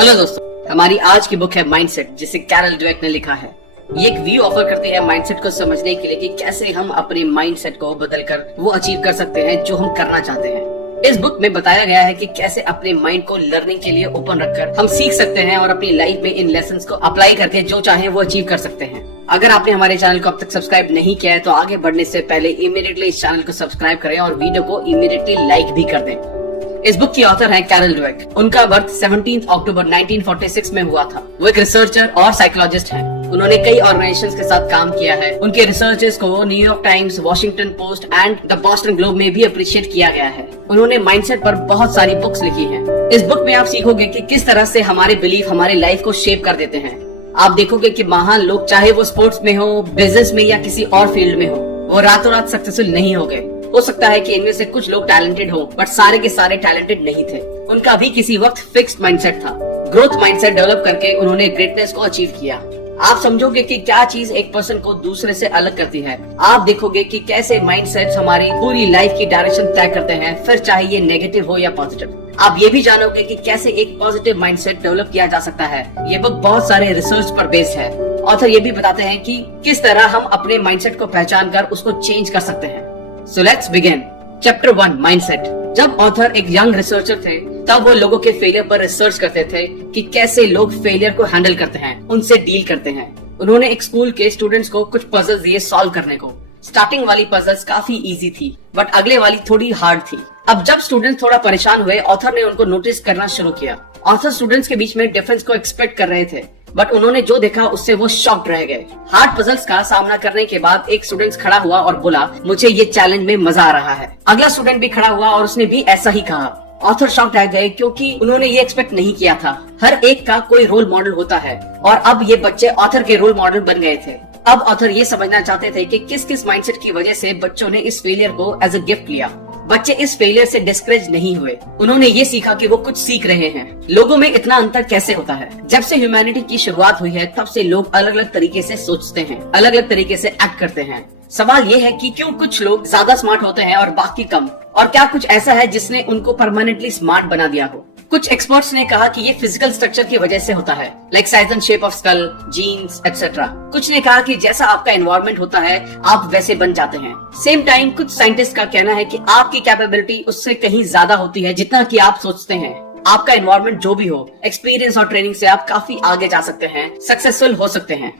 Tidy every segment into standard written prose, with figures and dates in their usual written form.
Hello दोस्तों, हमारी आज की बुक है माइंडसेट, जिसे कैरल ड्वेक ने लिखा है। ये एक व्यू ऑफर करती है माइंडसेट को समझने के लिए कि कैसे हम अपने माइंडसेट को बदलकर वो अचीव कर सकते हैं जो हम करना चाहते हैं। इस बुक में बताया गया है कि कैसे अपने माइंड को लर्निंग के लिए ओपन रखकर हम सीख सकते हैं और अपनी लाइफ में इन लेसन्स को अप्लाई करके जो चाहे वो अचीव कर सकते हैं। अगर आपने हमारे चैनल को अब तक सब्सक्राइब नहीं किया है तो आगे बढ़ने से पहले इमीडिएटली इस चैनल को सब्सक्राइब करें और वीडियो को इमीडिएटली लाइक भी कर दें। इस बुक की ऑथर है कैरल ड्वेक। उनका बर्थ 17 अक्टूबर 1946 में हुआ था। वो एक रिसर्चर और साइकोलॉजिस्ट हैं। उन्होंने कई ऑर्गेनाइजेशंस के साथ काम किया है। उनके रिसर्चेस को New York times, Washington post and the Boston globe में भी अप्रिशिएट किया गया है। उन्होंने माइंडसेट पर बहुत सारी बुक्स लिखी हैं। इस बुक में आप सीखोगे कि किस तरह से हमारे बिलीफ हमारे लाइफ को शेप कर देते हैं। आप देखोगे कि महान लोग, चाहे वो स्पोर्ट्स में हो, बिजनेस में या किसी और फील्ड में हो, वो रातों रात सक्सेसफुल नहीं हो गए। हो सकता है कि इनमें से कुछ लोग टैलेंटेड हो, बट सारे के सारे टैलेंटेड नहीं थे। उनका भी किसी वक्त फिक्स्ड माइंडसेट था। ग्रोथ माइंडसेट डेवलप करके उन्होंने ग्रेटनेस को अचीव किया। आप समझोगे कि क्या चीज एक पर्सन को दूसरे से अलग करती है। आप देखोगे कि कैसे माइंडसेट हमारी पूरी लाइफ की डायरेक्शन तय करते हैं, फिर चाहे ये नेगेटिव हो या पॉजिटिव। आप ये भी जानोगे कि कैसे एक पॉजिटिव माइंडसेट डेवलप किया जा सकता है। ये बुक बहुत सारे रिसर्च पर बेस्ड है। ऑथर ये भी बताते हैं कि किस तरह हम अपने माइंडसेट को पहचान कर उसको चेंज कर सकते हैं। So let's begin. Chapter 1 Mindset. जब ऑथर एक यंग रिसर्चर थे तब वो लोगों के फेलियर पर रिसर्च करते थे कि कैसे लोग फेलियर को हैंडल करते हैं, उनसे डील करते हैं। उन्होंने एक स्कूल के स्टूडेंट्स को कुछ पजल्स दिए सॉल्व करने को। स्टार्टिंग वाली पजल्स काफी इजी थी, बट अगले वाली थोड़ी हार्ड थी। अब जब स्टूडेंट्स थोड़ा परेशान हुए, ऑथर ने उनको नोटिस करना शुरू किया। ऑथर स्टूडेंट्स के बीच में डिफरेंस को एक्सपेक्ट कर रहे थे, बट उन्होंने जो देखा उससे वो शॉक्ड रह गए। हार्ड पजल्स का सामना करने के बाद एक स्टूडेंट खड़ा हुआ और बोला, मुझे ये चैलेंज में मजा आ रहा है। अगला स्टूडेंट भी खड़ा हुआ और उसने भी ऐसा ही कहा। ऑथर शॉक्ड रह गए क्योंकि उन्होंने ये एक्सपेक्ट नहीं किया था। हर एक का कोई रोल मॉडल होता है और अब ये बच्चे ऑथर के रोल मॉडल बन गए थे। अब ऑथर ये समझना चाहते थे कि किस किस माइंडसेट की वजह से बच्चों ने इस फेलियर को एज अ गिफ्ट लिया। बच्चे इस फेलियर से डिस्करेज नहीं हुए। उन्होंने ये सीखा कि वो कुछ सीख रहे हैं। लोगों में इतना अंतर कैसे होता है? जब से ह्यूमैनिटी की शुरुआत हुई है तब से लोग अलग अलग तरीके से सोचते हैं, अलग अलग तरीके से एक्ट करते हैं। सवाल ये है कि क्यों कुछ लोग ज्यादा स्मार्ट होते हैं और बाकी कम, और क्या कुछ ऐसा है जिसने उनको परमानेंटली स्मार्ट बना दिया हो? कुछ एक्सपर्ट्स ने कहा कि ये फिजिकल स्ट्रक्चर की वजह से होता है, like size and shape of skull, genes etcetera. कुछ ने कहा कि जैसा आपका एनवायरनमेंट होता है आप वैसे बन जाते हैं। सेम टाइम कुछ साइंटिस्ट का कहना है कि आपकी कैपेबिलिटी उससे कहीं ज्यादा होती है जितना कि आप सोचते हैं। आपका एनवायरनमेंट जो भी हो, एक्सपीरियंस और ट्रेनिंग से आप काफी आगे जा सकते हैं, सक्सेसफुल हो सकते हैं।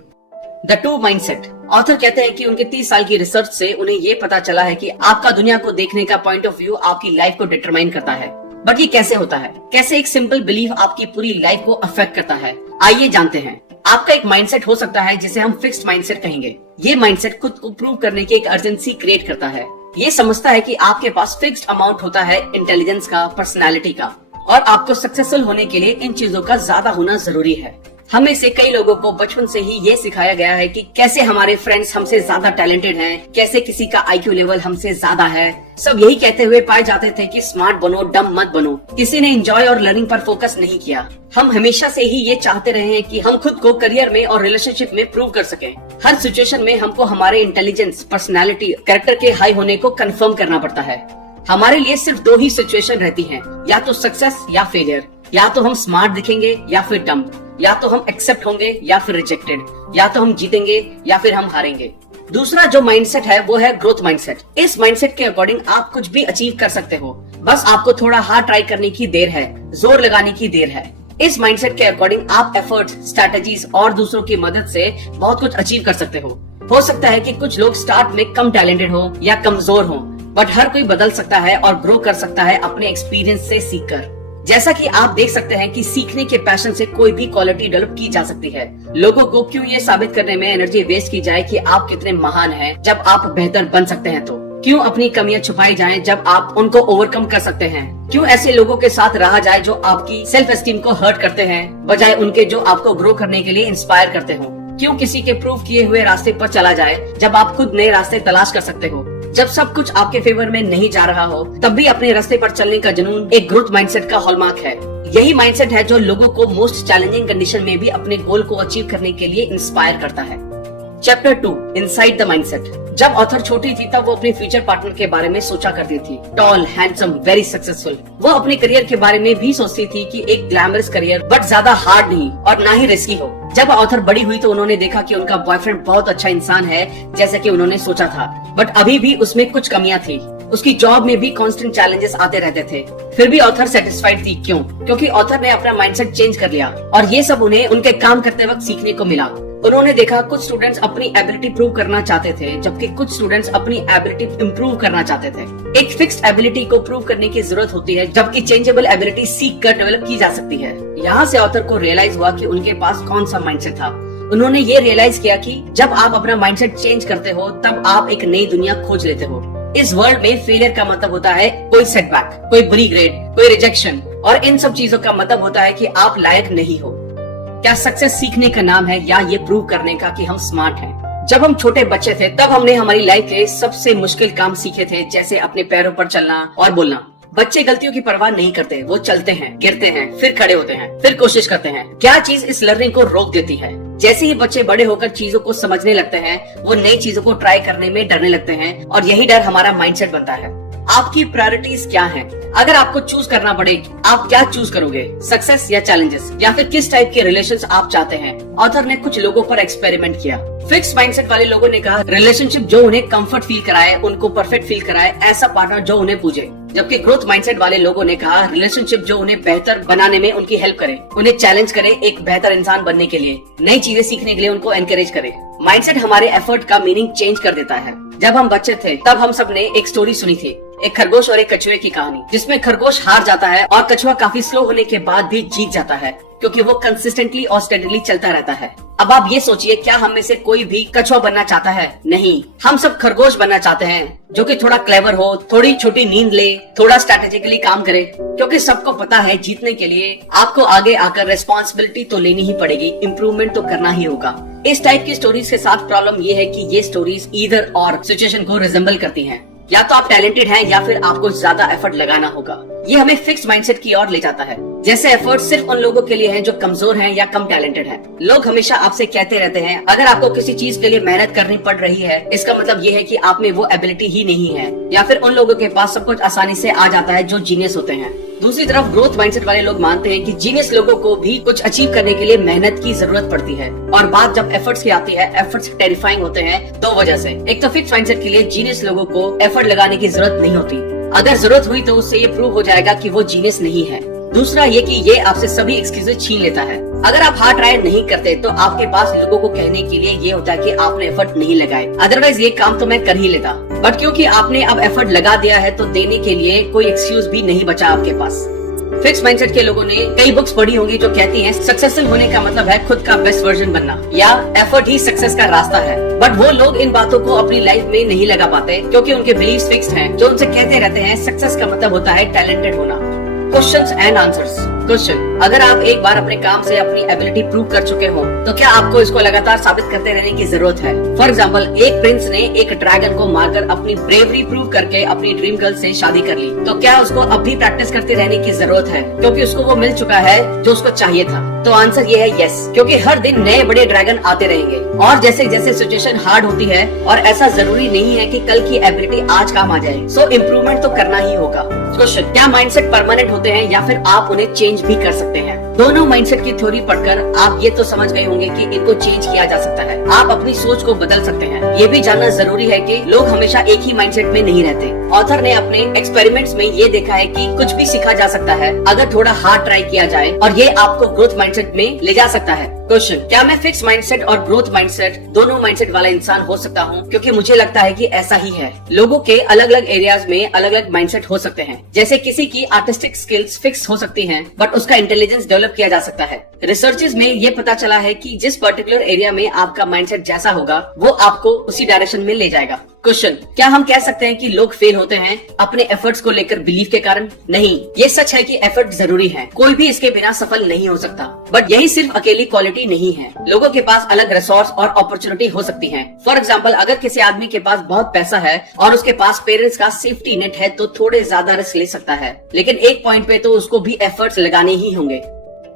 The two mindset. ऑथर कहते हैं कि उनके 30 साल की रिसर्च से उन्हें ये पता चला है कि आपका दुनिया को देखने का पॉइंट ऑफ व्यू आपकी लाइफ को डिटरमाइन करता है। बट ये कैसे होता है? कैसे एक सिंपल बिलीफ आपकी पूरी लाइफ को अफेक्ट करता है? आइए जानते हैं। आपका एक माइंडसेट हो सकता है जिसे हम फिक्स्ड माइंडसेट कहेंगे। ये माइंडसेट खुद को प्रूव करने की एक अर्जेंसी क्रिएट करता है। ये समझता है कि आपके पास फिक्स्ड अमाउंट होता है इंटेलिजेंस का, पर्सनैलिटी का, और आपको सक्सेसफुल होने के लिए इन चीजों का ज्यादा होना जरूरी है। हमें से कई लोगों को बचपन से ही ये सिखाया गया है कि कैसे हमारे फ्रेंड्स हमसे ज्यादा टैलेंटेड हैं, कैसे किसी का आईक्यू लेवल हमसे ज्यादा है। सब यही कहते हुए पाए जाते थे कि स्मार्ट बनो, डम मत बनो। किसी ने एंजॉय और लर्निंग पर फोकस नहीं किया। हम हमेशा से ही ये चाहते रहे हैं कि हम खुद को करियर में और रिलेशनशिप में प्रूव कर सकें। हर सिचुएशन में हमको हमारे इंटेलिजेंस, पर्सनैलिटी, कैरेक्टर के हाई होने को कंफर्म करना पड़ता है। हमारे लिए सिर्फ 2 ही सिचुएशन रहती हैं, या तो सक्सेस या फेलियर। या तो हम स्मार्ट दिखेंगे या फिर डम, या तो हम एक्सेप्ट होंगे या फिर रिजेक्टेड, या तो हम जीतेंगे या फिर हम हारेंगे। दूसरा जो माइंडसेट है वो है ग्रोथ माइंडसेट। इस माइंडसेट के अकॉर्डिंग आप कुछ भी अचीव कर सकते हो, बस आपको थोड़ा हार्ड ट्राई करने की देर है, जोर लगाने की देर है। इस माइंडसेट के अकॉर्डिंग आप एफर्ट्स, स्ट्रैटेजीज और दूसरों की मदद से बहुत कुछ अचीव कर सकते हो सकता है कि कुछ लोग स्टार्ट में कम टैलेंटेड हो या कमजोर हो, बट हर कोई बदल सकता है और ग्रो कर सकता है अपने एक्सपीरियंस से सीखकर। जैसा कि आप देख सकते हैं कि सीखने के पैशन से कोई भी क्वालिटी डेवलप की जा सकती है। लोगों को क्यों ये साबित करने में एनर्जी वेस्ट की जाए कि आप कितने महान हैं, जब आप बेहतर बन सकते हैं तो क्यों अपनी कमियां छुपाई जाएं जब आप उनको ओवरकम कर सकते हैं? क्यों ऐसे लोगों के साथ रहा जाए जो आपकी सेल्फ एस्टीम को हर्ट करते हैं, बजाय उनके जो आपको ग्रो करने के लिए इंस्पायर करते हो? क्यों किसी के प्रूव किए हुए रास्ते पर चला जाए जब आप खुद नए रास्ते तलाश कर सकते हो? जब सब कुछ आपके फेवर में नहीं जा रहा हो तब भी अपने रास्ते पर चलने का जुनून एक ग्रोथ माइंडसेट का हॉलमार्क है। यही माइंडसेट है जो लोगों को मोस्ट चैलेंजिंग कंडीशन में भी अपने गोल को अचीव करने के लिए इंस्पायर करता है। Chapter 2 inside the mindset. जब ऑथर छोटी थी तब वो अपने फ्यूचर पार्टनर के बारे में सोचा करती थी। Tall, handsome, very successful. वो अपने करियर के बारे में भी सोचती थी कि एक ग्लैमरस करियर बट ज्यादा हार्ड नहीं और ना ही रिस्की हो। जब ऑथर बड़ी हुई तो उन्होंने देखा कि उनका बॉयफ्रेंड बहुत अच्छा इंसान है जैसे कि उन्होंने सोचा था, बट अभी भी उसमें कुछ कमियां थी। उसकी जॉब में भी कांस्टेंट चैलेंजेस आते रहते थे। फिर भी ऑथर सेटिस्फाइड थी। क्यों? क्योंकि ऑथर ने अपना माइंडसेट चेंज कर लिया और ये सब उन्हें उनके काम करते वक्त सीखने को मिला। उन्होंने देखा कुछ स्टूडेंट्स अपनी एबिलिटी प्रूव करना चाहते थे जबकि कुछ स्टूडेंट्स अपनी एबिलिटी इम्प्रूव करना चाहते थे। एक फिक्स्ड एबिलिटी को प्रूव करने की जरूरत होती है जबकि चेंजेबल एबिलिटी सीख कर डेवलप की जा सकती है। यहाँ से ऑथर को रियलाइज हुआ कि उनके पास कौन सा माइंडसेट था। उन्होंने ये रियलाइज किया कि जब आप अपना माइंडसेट चेंज करते हो तब आप एक नई दुनिया खोज लेते हो। इस वर्ल्ड में फेलियर का मतलब होता है कोई सेटबैक, कोई बुरी ग्रेड, कोई रिजेक्शन, और इन सब चीजों का मतलब होता है कि आप लायक नहीं हो। क्या सक्सेस सीखने का नाम है या ये प्रूव करने का कि हम स्मार्ट हैं? जब हम छोटे बच्चे थे तब हमने हमारी लाइफ के सबसे मुश्किल काम सीखे थे, जैसे अपने पैरों पर चलना और बोलना। बच्चे गलतियों की परवाह नहीं करते, वो चलते हैं, गिरते हैं, फिर खड़े होते हैं, फिर कोशिश करते हैं। क्या चीज इस लर्निंग को रोक देती है? जैसे ही बच्चे बड़े होकर चीजों को समझने लगते हैं, वो नई चीजों को ट्राई करने में डरने लगते हैं और यही डर हमारा माइंडसेट बनता है। आपकी प्रायोरिटीज क्या हैं? अगर आपको चूज करना पड़े, आप क्या चूज करोगे? सक्सेस या चैलेंजेस, या फिर किस टाइप के रिलेशंस आप चाहते हैं? ऑथर ने कुछ लोगों पर एक्सपेरिमेंट किया। फिक्स माइंडसेट वाले लोगों ने कहा रिलेशनशिप जो उन्हें कंफर्ट फील कराए, उनको परफेक्ट फील कराए, ऐसा पार्टनर जो उन्हें पूजे। जबकि ग्रोथ माइंडसेट वाले लोगों ने कहा रिलेशनशिप जो उन्हें बेहतर बनाने में उनकी हेल्प करे, उन्हें चैलेंज करे एक बेहतर इंसान बनने के लिए, नई चीजें सीखने के लिए उनको एनकरेज करे। माइंडसेट हमारे एफर्ट का मीनिंग चेंज कर देता है। जब हम बच्चे थे तब हम सब ने एक स्टोरी सुनी थी, एक खरगोश और एक कछुए की कहानी, जिसमें खरगोश हार जाता है और कछुआ काफी स्लो होने के बाद भी जीत जाता है क्योंकि वो कंसिस्टेंटली और स्टेडीली चलता रहता है। अब आप ये सोचिए, क्या हम में से कोई भी कछुआ बनना चाहता है? नहीं, हम सब खरगोश बनना चाहते हैं जो कि थोड़ा क्लेवर हो, थोड़ी छोटी नींद ले, थोड़ा स्ट्रैटेजिकली काम करे, क्योंकि सबको पता है जीतने के लिए आपको आगे आकर रेस्पॉन्सिबिलिटी तो लेनी ही पड़ेगी, इम्प्रूवमेंट तो करना ही होगा। इस टाइप की स्टोरीज के साथ प्रॉब्लम ये है कि ये स्टोरीज ईदर और सिचुएशन को रिजेंबल करती हैं। या तो आप टैलेंटेड हैं या फिर आपको ज्यादा एफर्ट लगाना होगा। ये हमें फिक्स माइंडसेट की ओर ले जाता है, जैसे एफर्ट सिर्फ उन लोगों के लिए है जो कमजोर हैं या कम टैलेंटेड हैं। लोग हमेशा आपसे कहते रहते हैं अगर आपको किसी चीज के लिए मेहनत करनी पड़ रही है, इसका मतलब ये है कि आप में वो एबिलिटी ही नहीं है, या फिर उन लोगों के पास सब कुछ आसानी से आ जाता है जो जीनियस होते हैं। दूसरी तरफ ग्रोथ माइंडसेट वाले लोग मानते हैं कि जीनियस लोगों को भी कुछ अचीव करने के लिए मेहनत की जरूरत पड़ती है, और बात जब एफर्ट्स की आती है, एफर्ट्स टेरिफाइंग होते हैं दो वजह से। एक तो फिक्स माइंडसेट के लिए जीनियस लोगों को एफर्ट लगाने की जरूरत नहीं होती, अगर जरूरत हुई तो उससे ये प्रूव हो जाएगा कि वो जीनियस नहीं है। दूसरा ये कि ये आपसे सभी एक्सक्यूजेस छीन लेता है। अगर आप हार्ड ट्राई नहीं करते तो आपके पास लोगों को कहने के लिए ये होता है कि आपने एफर्ट नहीं लगाए, अदरवाइज ये काम तो मैं कर ही लेता। बट क्योंकि आपने अब एफर्ट लगा दिया है तो देने के लिए कोई एक्सक्यूज भी नहीं बचा आपके पास। फिक्स माइंडसेट के लोगों ने कई बुक्स पढ़ी होंगी जो कहती हैं सक्सेसफुल होने का मतलब है खुद का बेस्ट वर्जन बनना, या एफर्ट ही सक्सेस का रास्ता है। बट वो लोग इन बातों को अपनी लाइफ में नहीं लगा पाते क्योंकि उनके बिलीव्स फिक्स्ड हैं, जो उनसे कहते रहते हैं सक्सेस का मतलब होता है टैलेंटेड होना। Questions and answers. क्वेश्चन, अगर आप एक बार अपने काम से अपनी एबिलिटी प्रूव कर चुके हो तो क्या आपको इसको लगातार साबित करते रहने की जरूरत है? फॉर एग्जाम्पल, एक प्रिंस ने एक ड्रैगन को मारकर अपनी ब्रेवरी प्रूव करके अपनी ड्रीम गर्ल से शादी कर ली, तो क्या उसको अब भी प्रैक्टिस करते रहने की जरूरत है क्योंकि उसको वो मिल चुका है जो उसको चाहिए था? तो आंसर ये है यस, क्योंकि हर दिन नए बड़े ड्रैगन आते रहेंगे और जैसे जैसे सिचुएशन हार्ड होती है, और ऐसा जरूरी नहीं है कि कल की एबिलिटी आज काम आ जाए, सो इम्प्रूवमेंट तो करना ही होगा। क्वेश्चन, क्या माइंडसेट परमानेंट होते हैं या फिर आप उन्हें चेंज भी कर सकते हैं? दोनों माइंडसेट की थ्योरी पढ़कर आप ये तो समझ गए होंगे कि इनको चेंज किया जा सकता है, आप अपनी सोच को बदल सकते हैं। ये भी जानना जरूरी है कि लोग हमेशा एक ही माइंडसेट में नहीं रहते। ऑथर ने अपने एक्सपेरिमेंट्स में ये देखा है कि कुछ भी सीखा जा सकता है अगर थोड़ा हार्ड ट्राई किया जाए, और ये आपको ग्रोथ माइंडसेट में ले जा सकता है। क्वेश्चन, क्या मैं फिक्स माइंडसेट और ग्रोथ माइंडसेट दोनों माइंडसेट वाला इंसान हो सकता हूँ? क्योंकि मुझे लगता है कि ऐसा ही है। लोगों के अलग अलग एरियाज में अलग अलग माइंडसेट हो सकते हैं। जैसे किसी की आर्टिस्टिक स्किल्स फिक्स हो सकती हैं, बट उसका इंटेलिजेंस डेवलप किया जा सकता है। रिसर्चेस में ये पता चला है कि जिस पर्टिकुलर एरिया में आपका माइंडसेट जैसा होगा वो आपको उसी डायरेक्शन में ले जाएगा। क्वेश्चन, क्या हम कह सकते हैं कि लोग फेल होते हैं अपने एफर्ट्स को लेकर बिलीव के कारण? नहीं, ये सच है कि एफर्ट जरूरी है, कोई भी इसके बिना सफल नहीं हो सकता। बट यही सिर्फ अकेली क्वालिटी नहीं है, लोगों के पास अलग रिसोर्स और अपॉर्चुनिटी हो सकती है। फॉर एग्जाम्पल, अगर किसी आदमी के पास बहुत पैसा है और उसके पास पेरेंट्स का सेफ्टी नेट है तो थोड़े ज्यादा रिस्क ले सकता है, लेकिन एक पॉइंट पे तो उसको भी एफर्ट्स लगाने ही होंगे।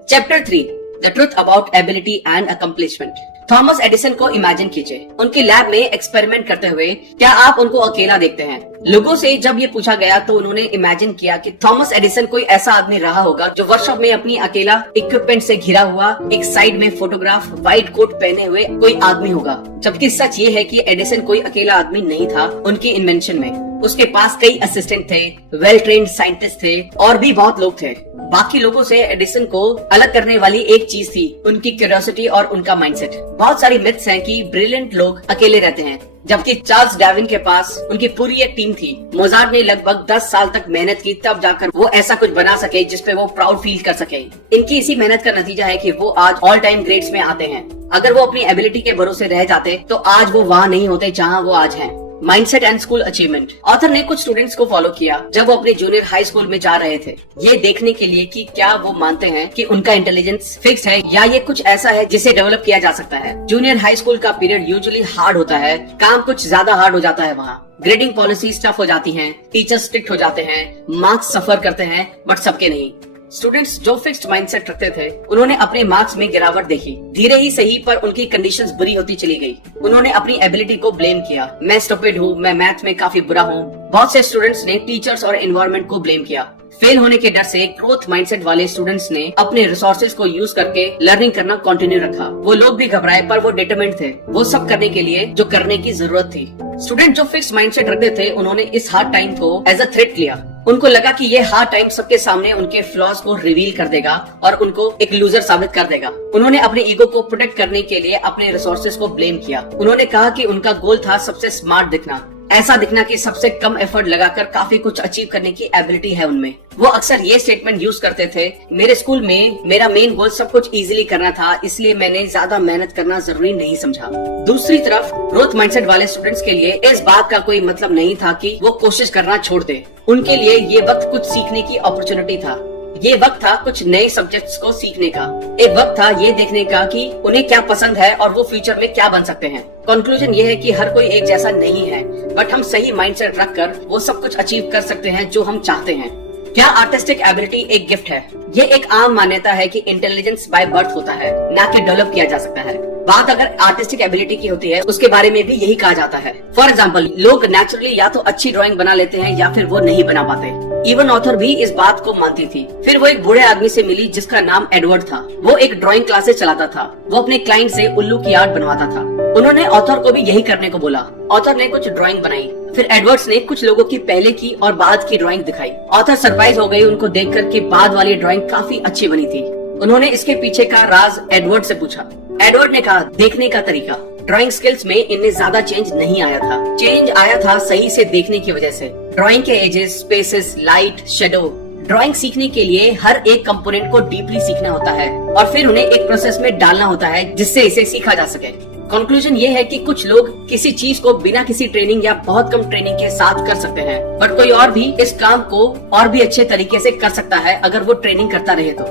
Chapter 3, the truth about ability and accomplishment. Thomas Edison को इमेजिन कीजिए, उनकी लैब में एक्सपेरिमेंट करते हुए। क्या आप उनको अकेला देखते हैं? लोगों से जब ये पूछा गया तो उन्होंने इमेजिन किया कि थॉमस एडिसन कोई ऐसा आदमी रहा होगा जो वर्कशॉप में अपनी अकेला इक्विपमेंट से घिरा हुआ, एक साइड में फोटोग्राफ, व्हाइट कोट पहने हुए कोई आदमी होगा। जबकि सच ये है कि एडिसन कोई अकेला आदमी नहीं था उनकी इन्वेंशन में। उसके पास कई असिस्टेंट थे, वेल ट्रेन्ड साइंटिस्ट थे और भी बहुत लोग थे। बाकी लोगों से एडिसन को अलग करने वाली एक चीज थी उनकी क्यूरियोसिटी और उनका माइंडसेट। बहुत सारी मिथ्स हैं कि ब्रिलियंट लोग अकेले रहते हैं, जबकि चार्ल्स डार्विन के पास उनकी पूरी एक टीम थी। मोजार्ट ने लगभग 10 साल तक मेहनत की, तब जाकर वो ऐसा कुछ बना सके जिसपे वो प्राउड फील कर सके। इनकी इसी मेहनत का नतीजा है कि वो आज ऑल टाइम ग्रेड्स में आते हैं। अगर वो अपनी एबिलिटी के भरोसे रह जाते तो आज वो वहाँ नहीं होते जहाँ वो आज हैं। Mindset and school achievement. Author ने कुछ स्टूडेंट्स को फॉलो किया जब वो अपने जूनियर हाई स्कूल में जा रहे थे, ये देखने के लिए कि क्या वो मानते हैं कि उनका इंटेलिजेंस फिक्स है या ये कुछ ऐसा है जिसे डेवलप किया जा सकता है। जूनियर हाई स्कूल का पीरियड यूजुअली हार्ड होता है, काम कुछ ज्यादा हार्ड हो जाता है वहाँ। ग्रेडिंग पॉलिसीज टफ हो जाती हैं, टीचर्स स्ट्रिक्ट हो जाते हैं, मार्क्स सफर करते हैं, बट सबके नहीं। स्टूडेंट्स जो फिक्स्ड माइंडसेट रखते थे उन्होंने अपने मार्क्स में गिरावट देखी। धीरे ही सही पर उनकी कंडीशंस बुरी होती चली गई। उन्होंने अपनी एबिलिटी को ब्लेम किया, मैं स्टूपिड हूँ, मैं मैथ में काफी बुरा हूँ। बहुत से स्टूडेंट्स ने टीचर्स और एनवायरनमेंट को ब्लेम किया। फेल होने के डर से ग्रोथ माइंडसेट वाले स्टूडेंट्स ने अपने रिसोर्सेज को यूज करके लर्निंग करना कंटिन्यू रखा। वो लोग भी घबराए पर वो डिटरमिन्ड थे, वो सब करने के लिए जो करने की जरूरत थी। स्टूडेंट जो फिक्स माइंडसेट रखते थे उन्होंने इस हार्ड टाइम को एज अ थ्रेट लिया। उनको लगा कि ये हार्ड टाइम सबके सामने उनके फ्लॉज को रिवील कर देगा और उनको एक लूजर साबित कर देगा। उन्होंने अपने ईगो को प्रोटेक्ट करने के लिए अपने रिसोर्सेज को ब्लेम किया। उन्होंने कहा कि उनका गोल था सबसे स्मार्ट दिखना, ऐसा दिखना कि सबसे कम एफर्ट लगाकर काफी कुछ अचीव करने की एबिलिटी है उनमें। वो अक्सर ये स्टेटमेंट यूज करते थे, मेरे स्कूल में मेरा मेन गोल सब कुछ इजीली करना था, इसलिए मैंने ज्यादा मेहनत करना जरूरी नहीं समझा। दूसरी तरफ ग्रोथ माइंडसेट वाले स्टूडेंट्स के लिए इस बात का कोई मतलब नहीं था कि वो कोशिश करना छोड़ दे। उनके लिए ये वक्त कुछ सीखने की अपॉर्चुनिटी था। ये वक्त था कुछ नए सब्जेक्ट्स को सीखने का। एक वक्त था ये देखने का कि उन्हें क्या पसंद है और वो फ्यूचर में क्या बन सकते हैं। कंक्लूजन ये है कि हर कोई एक जैसा नहीं है, बट हम सही माइंडसेट रखकर वो सब कुछ अचीव कर सकते हैं जो हम चाहते हैं। क्या आर्टिस्टिक एबिलिटी एक गिफ्ट है? ये एक आम मान्यता है कि इंटेलिजेंस बाय बर्थ होता है, ना कि डेवलप किया जा सकता है। बात अगर आर्टिस्टिक एबिलिटी की होती है उसके बारे में भी यही कहा जाता है। फॉर एग्जाम्पल, लोग नेचुरली या तो अच्छी ड्राइंग बना लेते हैं या फिर वो नहीं बना पाते। इवन ऑथर भी इस बात को मानती थी। फिर वो एक बूढ़े आदमी से मिली जिसका नाम एडवर्ड था। वो एक ड्राइंग क्लासेस चलाता था। वो अपने क्लाइंट से उल्लू की आर्ट बनवाता था। उन्होंने ऑथर को भी यही करने को बोला। ऑथर ने कुछ ड्राइंग बनाई, फिर एडवर्ड्स ने कुछ लोगों की पहले की और बाद की ड्राइंग दिखाई। ऑथर सरप्राइज हो गई उनको देखकर कि बाद वाली ड्राइंग काफी अच्छी बनी थी। उन्होंने इसके पीछे का राज एडवर्ड से पूछा। एडवर्ड ने कहा, देखने का तरीका। ड्राइंग स्किल्स में इनमें ज्यादा चेंज नहीं आया था। चेंज आया था सही से देखने की वजह से। ड्राइंग के edges, spaces, light, shadow. Drawing सीखने के लिए हर एक कंपोनेंट को डीपली सीखना होता है और फिर उन्हें एक प्रोसेस में डालना होता है जिससे इसे सीखा जा सके। कंक्लूजन ये है कि कुछ लोग किसी चीज को बिना किसी ट्रेनिंग या बहुत कम ट्रेनिंग के साथ कर सकते हैं, बट कोई और भी इस काम को और भी अच्छे तरीके से कर सकता है अगर वो ट्रेनिंग करता रहे तो।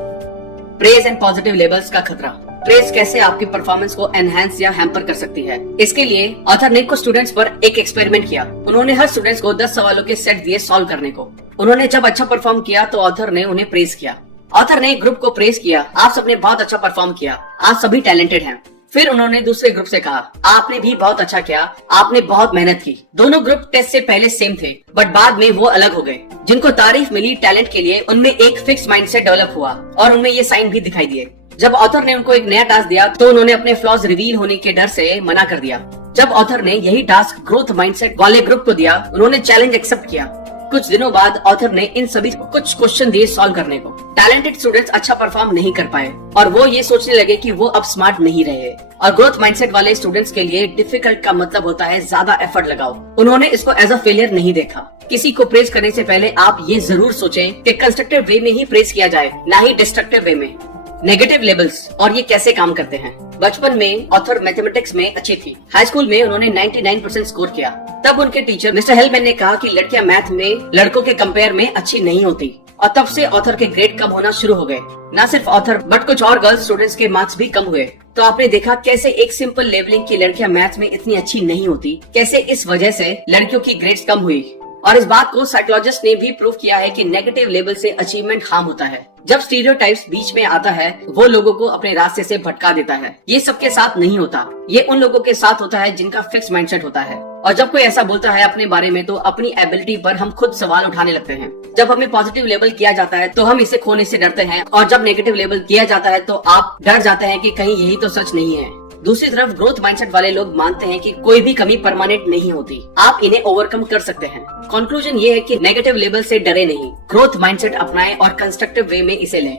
प्रेज एंड पॉजिटिव लेबल्स का खतरा। प्रेज कैसे आपकी परफॉर्मेंस को एनहांस या हैम्पर कर सकती है? इसके लिए ऑथर ने कुछ स्टूडेंट्स पर एक एक्सपेरिमेंट किया। उन्होंने हर स्टूडेंट्स को 10 सवालों के सेट दिए सॉल्व करने को। उन्होंने जब अच्छा परफॉर्म किया तो ऑथर ने उन्हें प्रेज किया। ऑथर ने ग्रुप को प्रेज किया, आप सबने बहुत अच्छा परफॉर्म किया, आप सभी टैलेंटेड हैं। फिर उन्होंने दूसरे ग्रुप से कहा, आपने भी बहुत अच्छा किया, आपने बहुत मेहनत की। दोनों ग्रुप टेस्ट से पहले सेम थे, बट बाद में वो अलग हो गए। जिनको तारीफ मिली टैलेंट के लिए, उनमें एक फिक्स माइंडसेट डेवलप हुआ और उनमें ये साइन भी दिखाई दिए। जब ऑथर ने उनको एक नया टास्क दिया तो उन्होंने अपने फ्लॉज रिवील होने के डर से मना कर दिया। जब ऑथर ने यही टास्क ग्रोथ माइंडसेट वाले ग्रुप को दिया, उन्होंने चैलेंज एक्सेप्ट किया। कुछ दिनों बाद ऑथर ने इन सभी कुछ क्वेश्चन दिए सॉल्व करने को। टैलेंटेड स्टूडेंट्स अच्छा परफॉर्म नहीं कर पाए और वो ये सोचने लगे कि वो अब स्मार्ट नहीं रहे। और ग्रोथ माइंडसेट वाले स्टूडेंट्स के लिए डिफिकल्ट का मतलब होता है ज्यादा एफर्ट लगाओ। उन्होंने इसको एज अ फेलियर नहीं देखा। किसी को प्रेज करने से पहले आप ये जरूर सोचें कि कंस्ट्रक्टिव वे में ही प्रेज किया जाए, ना ही डिस्ट्रक्टिव वे में। नेगेटिव लेबल्स और ये कैसे काम करते हैं। बचपन में ऑथर मैथमेटिक्स में अच्छी थी। हाई स्कूल में उन्होंने 99% स्कोर किया। तब उनके टीचर मिस्टर हेलमैन ने कहा कि लड़कियां मैथ में लड़कों के कंपेयर में अच्छी नहीं होती और तब से ऑथर के ग्रेड कम होना शुरू हो गए। न सिर्फ ऑथर बट कुछ और गर्ल्स स्टूडेंट्स के मार्क्स भी कम हुए। तो आपने देखा कैसे एक सिंपल लेबलिंग की लड़कियां मैथ में इतनी अच्छी नहीं होती, कैसे इस वजह से लड़कियों की ग्रेड्स कम हुई। और इस बात को साइकोलॉजिस्ट ने भी प्रूव किया है कि नेगेटिव लेबल से अचीवमेंट हार्म होता है। जब स्टीरियोटाइप्स बीच में आता है वो लोगों को अपने रास्ते से भटका देता है। ये सबके साथ नहीं होता, ये उन लोगों के साथ होता है जिनका फिक्स माइंडसेट होता है। और जब कोई ऐसा बोलता है अपने बारे में तो अपनी एबिलिटी पर हम खुद सवाल उठाने लगते हैं। जब हमें पॉजिटिव लेबल किया जाता है तो हम इसे खोने से डरते हैं, और जब नेगेटिव लेबल किया जाता है तो आप डर जाते हैं कि कहीं यही तो सच नहीं है। दूसरी तरफ ग्रोथ माइंडसेट वाले लोग मानते हैं कि कोई भी कमी परमानेंट नहीं होती, आप इन्हें ओवरकम कर सकते हैं। कंक्लूजन ये है कि नेगेटिव लेबल से डरे नहीं, ग्रोथ माइंडसेट अपनाएं और कंस्ट्रक्टिव वे में इसे लें।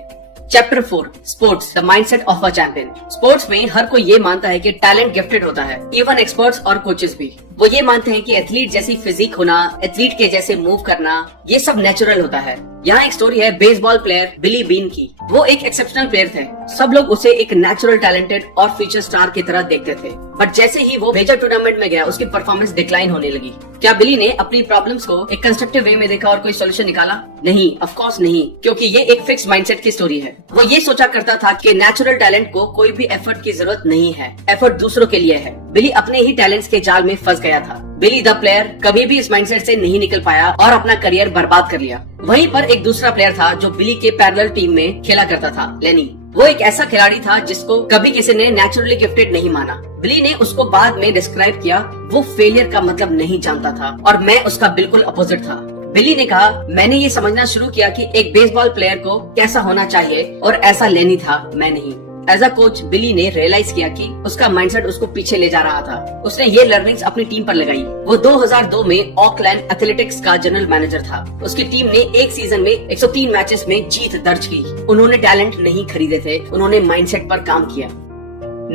Chapter 4 sports the mindset of a champion. Sports में हर कोई ये मानता है कि टैलेंट गिफ्टेड होता है, इवन एक्सपर्ट्स और कोचेस भी। वो ये मानते हैं कि एथलीट जैसी फिजिक होना, एथलीट के जैसे मूव करना, ये सब नेचुरल होता है। यहाँ एक स्टोरी है बेसबॉल प्लेयर बिली बीन की। वो एक एक्सेप्शनल प्लेयर थे, सब लोग उसे एक नेचुरल टैलेंटेड और फ्यूचर स्टार की तरह देखते थे। बट जैसे ही वो मेजर टूर्नामेंट में गया उसकी परफॉर्मेंस डिक्लाइन होने लगी। क्या बिली ने अपनी प्रॉब्लम्स को एक कंस्ट्रक्टिव वे में देखा और कोई सोल्यूशन निकाला? नहीं, ऑफ कोर्स नहीं, क्योंकि ये एक फिक्स माइंडसेट की स्टोरी है। वो ये सोचा करता था कि नेचुरल टैलेंट को कोई भी एफर्ट की जरूरत नहीं है, एफर्ट दूसरों के लिए है। बिली अपने ही टैलेंट्स के जाल में फंस गया था। बिली द प्लेयर कभी भी इस माइंडसेट से नहीं निकल पाया और अपना करियर बर्बाद कर लिया। वहीं पर एक दूसरा प्लेयर था जो बिली के पैरेलल टीम में खेला करता था, लेनी। वो एक ऐसा खिलाड़ी था जिसको कभी किसी ने नेचुरली गिफ्टेड नहीं माना। बिली ने उसको बाद में डिस्क्राइब किया, वो फेलियर का मतलब नहीं जानता था और मैं उसका बिल्कुल अपोजिट था। बिली ने कहा, मैंने ये समझना शुरू किया कि एक बेसबॉल प्लेयर को कैसा होना चाहिए और ऐसा लेनी था, मैं नहीं। एज अ कोच बिली ने रियलाइज किया कि उसका माइंडसेट उसको पीछे ले जा रहा था। उसने ये लर्निंग्स अपनी टीम पर लगाई। वो 2002 में ऑकलैंड एथलेटिक्स का जनरल मैनेजर था। उसकी टीम ने एक सीजन में 103 मैचेस में जीत दर्ज की। उन्होंने टैलेंट नहीं खरीदे थे, उन्होंने माइंडसेट पर काम किया।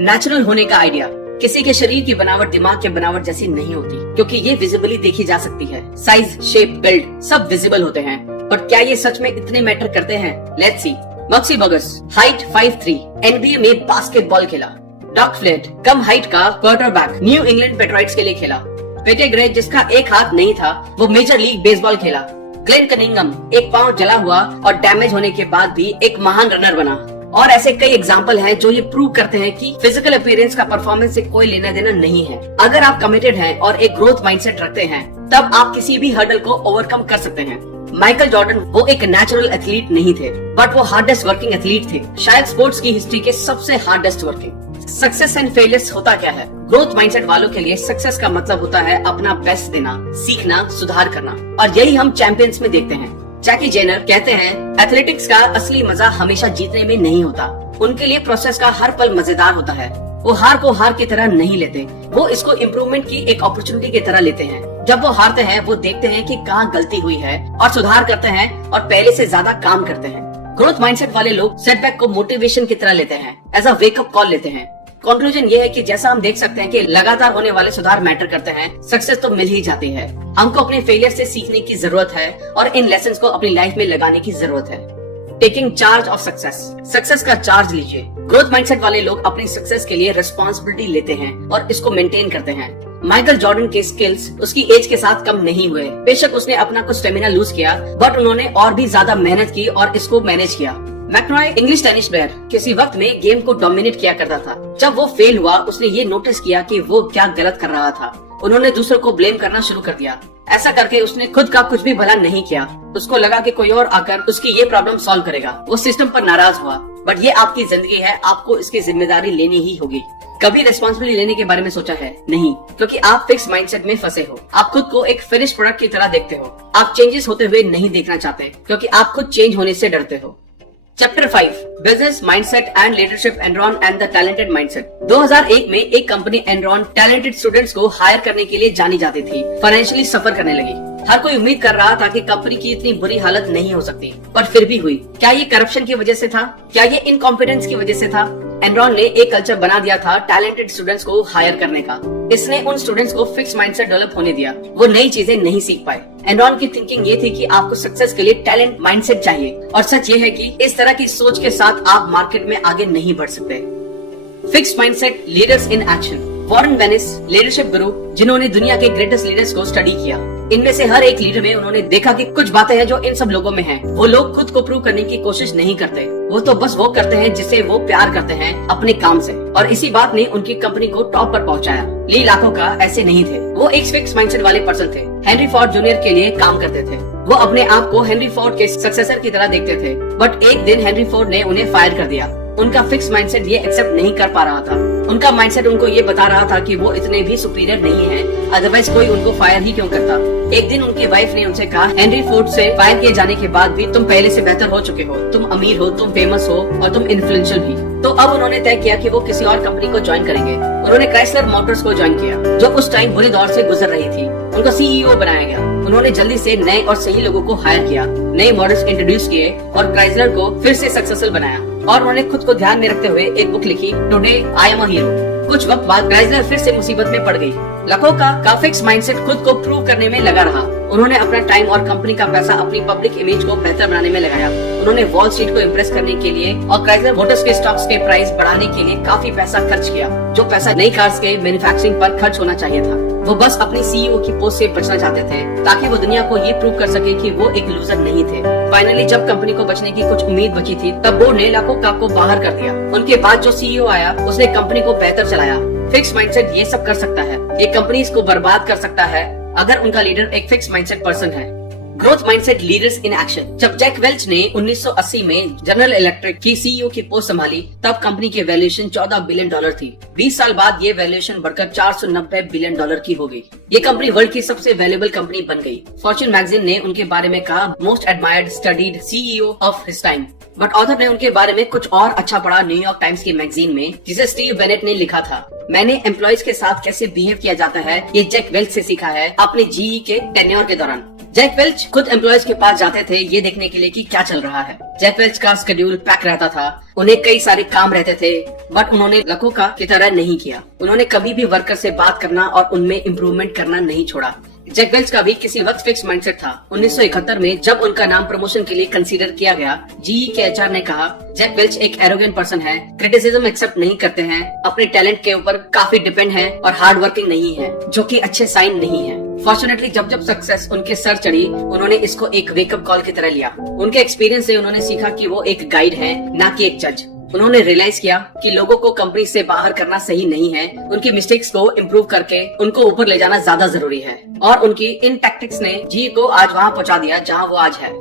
नेचुरल होने का आइडिया। किसी के शरीर की बनावट दिमाग के बनावट जैसी नहीं होती, क्योंकि ये विजिबली देखी जा सकती है। साइज, शेप, बिल्ड सब विजिबल होते हैं, पर क्या ये सच में इतने मैटर करते हैं? Let's see. Maksi bugs height 5'3", NBA में बास्केटबॉल खेला। डॉग फ्लेट कम हाइट का क्वार्टरबैक, न्यू इंग्लैंड पेट्रॉइट्स के लिए खेला। पेटेग्रे जिसका एक हाथ नहीं था वो मेजर लीग बेसबॉल खेला। ग्लेन कनिंगम एक पांव जला हुआ और डैमेज होने के बाद भी एक महान रनर बना। और ऐसे कई एग्जाम्पल हैं जो ये प्रूव करते हैं कि फिजिकल अपीयरेंस का परफॉर्मेंस से कोई लेना देना नहीं है। अगर आप कमिटेड हैं और एक ग्रोथ माइंडसेट रखते हैं तब आप किसी भी हर्डल को ओवरकम कर सकते हैं। माइकल जॉर्डन वो एक नेचुरल एथलीट नहीं थे, बट वो हार्डेस्ट वर्किंग एथलीट थे, शायद स्पोर्ट्स की हिस्ट्री के सबसे hardest working. Success and failures होता क्या है? ग्रोथ माइंडसेट वालों के लिए सक्सेस का मतलब होता है अपना बेस्ट देना, सीखना, सुधार करना, और यही हम चैंपियंस में देखते हैं। जैकी जेनर कहते हैं, एथलेटिक्स का असली मजा हमेशा जीतने में नहीं होता, उनके लिए प्रोसेस का हर पल मजेदार होता है। वो हार को हार की तरह नहीं लेते, वो इसको इम्प्रूवमेंट की एक अपॉर्चुनिटी की तरह लेते हैं। जब वो हारते हैं वो देखते हैं कि कहाँ गलती हुई है और सुधार करते हैं और पहले से ज्यादा काम करते हैं। ग्रोथ माइंडसेट वाले लोग सेटबैक को मोटिवेशन की तरह लेते हैं, एज अ वेकअप कॉल लेते हैं। कंक्लूजन ये है कि जैसा हम देख सकते हैं कि लगातार होने वाले सुधार मैटर करते हैं, सक्सेस तो मिल ही जाती है। हमको अपने फेलियर से सीखने की जरूरत है और इन लेसन्स को अपनी लाइफ में लगाने की जरूरत है। Taking charge of success. Success का चार्ज लीजिए। ग्रोथ माइंडसेट वाले लोग अपनी सक्सेस के लिए रिस्पॉन्सिबिलिटी लेते हैं और इसको मेंटेन करते हैं। माइकल जॉर्डन के स्किल्स उसकी एज के साथ कम नहीं हुए। बेशक उसने अपना कुछ स्टेमिना लूज किया, बट उन्होंने और भी ज्यादा मेहनत की और इसको मैनेज किया। मैकनॉय इंग्लिश टेनिस प्लेयर किसी वक्त में गेम को डोमिनेट किया करता था। जब वो फेल हुआ उसने ये नोटिस किया कि वो क्या गलत कर रहा था। उन्होंने दूसरों को ब्लेम करना शुरू कर दिया। ऐसा करके उसने खुद का कुछ भी भला नहीं किया। उसको लगा कि कोई और आकर उसकी ये प्रॉब्लम सॉल्व करेगा। वो सिस्टम पर नाराज हुआ। बट ये आपकी जिंदगी है, आपको इसकी जिम्मेदारी लेनी ही होगी। कभी रिस्पॉन्सिबिलिटी लेने के बारे में सोचा है? नहीं, क्योंकि आप फिक्स माइंडसेट में फंसे हो। आप खुद को एक फिनिश प्रोडक्ट की तरह देखते हो। आप चेंजेस होते हुए नहीं देखना चाहते, क्योंकि आप खुद चेंज होने से डरते हो। Chapter 5 business mindset and leadership, Enron and the talented mindset. 2001 में एक कंपनी एनरॉन टैलेंटेड स्टूडेंट्स को हायर करने के लिए जानी जाती थी, फाइनेंशियली सफर करने लगी। हर कोई उम्मीद कर रहा था कि कंपनी की इतनी बुरी हालत नहीं हो सकती, पर फिर भी हुई। क्या ये करप्शन की वजह से था? क्या ये इनकॉम्पिटेंस की वजह से था? एनरॉन ने एक कल्चर बना दिया था टैलेंटेड स्टूडेंट्स को हायर करने का। इसने उन स्टूडेंट्स को फिक्स माइंडसेट डेवलप होने दिया। वो नई चीजें नहीं सीख पाए। एनरॉन की थिंकिंग ये थी कि आपको सक्सेस के लिए टैलेंट माइंडसेट चाहिए, और सच ये है कि इस तरह की सोच के साथ आप मार्केट में आगे नहीं बढ़ सकते। Fix mindset leaders in action. Warren Bennis leadership guru, जिन्होंने दुनिया के ग्रेटेस्ट लीडर्स को स्टडी किया। इनमें से हर एक लीडर में उन्होंने देखा कि कुछ बातें हैं जो इन सब लोगों में हैं। वो लोग खुद को प्रूव करने की कोशिश नहीं करते, वो तो बस वो करते हैं जिसे वो प्यार करते हैं अपने काम से, और इसी बात ने उनकी कंपनी को टॉप पर पहुंचाया। ली लाखों का ऐसे नहीं थे, वो एक फिक्स माइंडसेट वाले पर्सन थे। हेनरी फोर्ड जूनियर के लिए काम करते थे। वो अपने आप को हेनरी फोर्ड के सक्सेसर की तरह देखते थे, बट एक दिन हेनरी फोर्ड ने उन्हें फायर कर दिया। उनका फिक्स माइंडसेट ये एक्सेप्ट नहीं कर पा रहा था। उनका माइंडसेट उनको ये बता रहा था कि वो इतने भी सुपीरियर नहीं हैं, अदरवाइज कोई उनको फायर ही क्यों करता। एक दिन उनकी वाइफ ने उनसे कहा, हेनरी फोर्ड से फायर किए जाने के बाद भी तुम पहले से बेहतर हो चुके हो, तुम अमीर हो, तुम फेमस हो और तुम इन्फ्लुएंशियल भी। तो अब उन्होंने तय किया कि वो किसी और कंपनी को ज्वाइन करेंगे। उन्होंने क्राइसलर मोटर्स को ज्वाइन किया, जो उस टाइम बुरे दौर से गुजर रही थी। उनको सीईओ बनाया गया। उन्होंने जल्दी से नए और सही लोगों को हायर किया, नए मॉडल्स इंट्रोड्यूस किए और क्राइसलर को फिर से सक्सेसफुल बनाया। और उन्होंने खुद को ध्यान में रखते हुए एक बुक लिखी, today I am a hero. कुछ वक्त बाद क्राइसलर फिर से मुसीबत में पड़ गई। लाखों का फिक्स माइंडसेट खुद को प्रूव करने में लगा रहा। उन्होंने अपना टाइम और कंपनी का पैसा अपनी पब्लिक इमेज को बेहतर बनाने में लगाया। उन्होंने वॉल स्ट्रीट को इम्प्रेस करने के लिए और क्राइसलर मोटर्स के स्टॉक्स के प्राइस बढ़ाने के लिए काफी पैसा खर्च किया, जो पैसा नई कार्स के मैन्युफैक्चरिंग पर खर्च होना चाहिए था। वो बस अपनी सीईओ की पोस्ट से बचना चाहते थे, ताकि वो दुनिया को ये प्रूव कर सके कि वो एक लूजर नहीं थे। फाइनली जब कंपनी को बचने की कुछ उम्मीद बची थी, तब बोर्ड ने लाखों को बाहर कर दिया। उनके बाद जो सीईओ आया, उसने कंपनी को बेहतर चलाया। फिक्स माइंडसेट ये सब कर सकता है, ये कंपनीज को बर्बाद कर सकता है अगर उनका लीडर एक फिक्स माइंडसेट पर्सन है। Growth mindset leaders in action. जब जैक वेल्च ने 1980 में जनरल इलेक्ट्रिक की सीईओ की पोस्ट संभाली, तब कंपनी की वैल्यूएशन $14 बिलियन थी। 20 साल बाद ये वैल्यूएशन बढ़कर $490 बिलियन की हो गई। ये कंपनी वर्ल्ड की सबसे वैल्यूएबल कंपनी बन गई। फॉर्च्यून मैगजीन ने उनके बारे में कहा, most admired studied CEO of his time. But author ने उनके बारे में कुछ और अच्छा पढ़ा न्यूयॉर्क टाइम्स की मैगजीन में, जिसे स्टीव बेनेट ने लिखा था। मैंने एम्प्लॉयज के साथ कैसे बिहेव किया जाता है, ये जैक वेल्च से सीखा है अपने जीई के टेन्योर के दौरान। जैक वेल्च खुद एम्प्लॉयज के पास जाते थे ये देखने के लिए कि क्या चल रहा है। जैक वेल्च का शेड्यूल पैक रहता था, उन्हें कई सारे काम रहते थे, बट उन्होंने लाखों का की तरह नहीं किया। उन्होंने कभी भी वर्कर से बात करना और उनमें इम्प्रूवमेंट करना नहीं छोड़ा। जैक वेल्च का भी किसी वक्त फिक्स माइंडसेट था। 1971 में जब उनका नाम प्रमोशन के लिए कंसीडर किया गया, जीई के एचआर ने कहा, जैक वेल्च एक एरोगेंट पर्सन है, क्रिटिसिज्म एक्सेप्ट नहीं करते हैं, अपने टैलेंट के ऊपर काफी डिपेंड है और हार्ड वर्किंग नहीं है, जो कि अच्छे साइन नहीं है। फॉर्चुनेटली जब सक्सेस उनके सर चढ़ी, उन्होंने इसको एक वेकअप कॉल की तरह लिया। उनके एक्सपीरियंस से उन्होंने सीखा कि वो एक गाइड है, ना कि एक जज। उन्होंने रियलाइज किया कि लोगों को कंपनी से बाहर करना सही नहीं है, उनकी मिस्टेक्स को इम्प्रूव करके उनको ऊपर ले जाना ज्यादा जरूरी है। और उनकी इन टैक्टिक्स ने जी को आज वहाँ पहुँचा दिया जहाँ वो आज है।